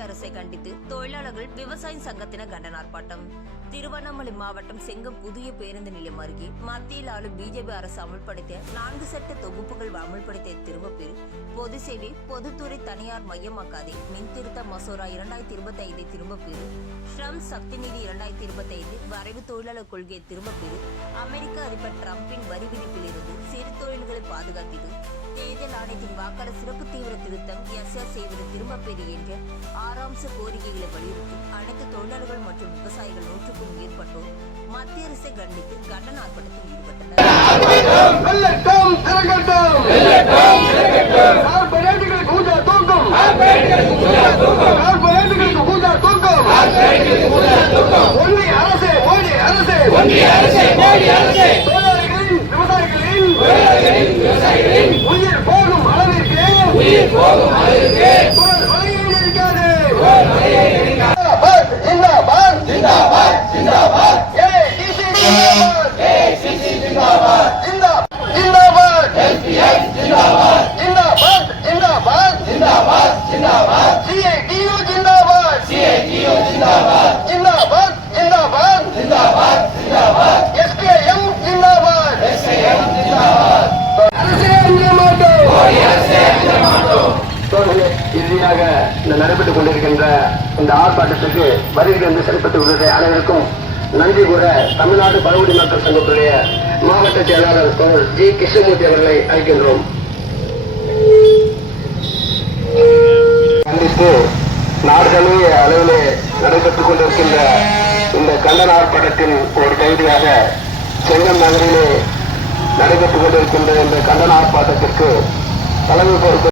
அரசை கண்டித்து தொழிலாளர்கள் விவசாய சங்கத்தினர் கண்டன ஆர்ப்பாட்டம். திருவண்ணாமலை மாவட்டம் செங்கம் புதிய பேருந்து நிலையம் அருகே மத்தியில் ஆளும் பிஜேபி அரசு அமல்படுத்திய நான்கு சட்ட தொகுப்புகள் அமல்படுத்திய திரும்ப பொது சேவை பொதுத்துறை தனியார் மையமாக்காதே மின் திருத்த மசோரா இரண்டாயிரத்தி இருபத்தி ஐந்தை திரும்ப ஸ்ரம் சக்தி நிதி இரண்டாயிரத்தி இருபத்தி ஐந்து வரைவு தொழிலாளர் கொள்கையை திரும்ப அமெரிக்க அதிபர் டிரம்பின் தொழில்களை பாதுகாத்தது தேர்தல் ஆணையத்தின் வாக்காளர் சிறப்பு தீவிர திருத்தம் எஸ்ஆர் செய்வது திரும்ப பெறு என்ற ஆறாம்ச கோரிக்கைகளை வலியுறுத்தி அனைத்து தொழிலாளர்கள் மற்றும் விவசாயிகள் நூற்றுக்கும் மேற்பட்டோர் மத்திய அரசை கண்டித்து கண்டன ஆர்ப்பாட்டத்தில் ஈடுபட்டனர். ஒன்றிய அரசு மோடி அரசு. 新教派耶继续 தோழர்களே, இந்த நடைபெற்றுக் கொண்டிருக்கின்ற இந்த ஆர்ப்பாட்டத்துக்கு வருகை வந்து சிறப்பித்து உள்ளது அனைவருக்கும் நன்றி கூற தமிழ்நாடு பழங்குடி மக்கள் சங்கத்துடைய மாவட்ட செயலாளர் தோழர் ஜி கிருஷ்ணமூர்த்தி அவர்களை அழைக்கின்றோம். கண்டித்து நாடுகளே அளவிலே நடைபெற்றுக் கொண்டிருக்கின்ற இந்த கண்டன ஆர்ப்பாட்டத்தின் ஒரு கைதியாக செங்கம் நகரிலே நடைபெற்றுக் கொண்டிருக்கின்ற இந்த கண்டன ஆர்ப்பாட்டத்திற்கு தலைமை பொறுப்பு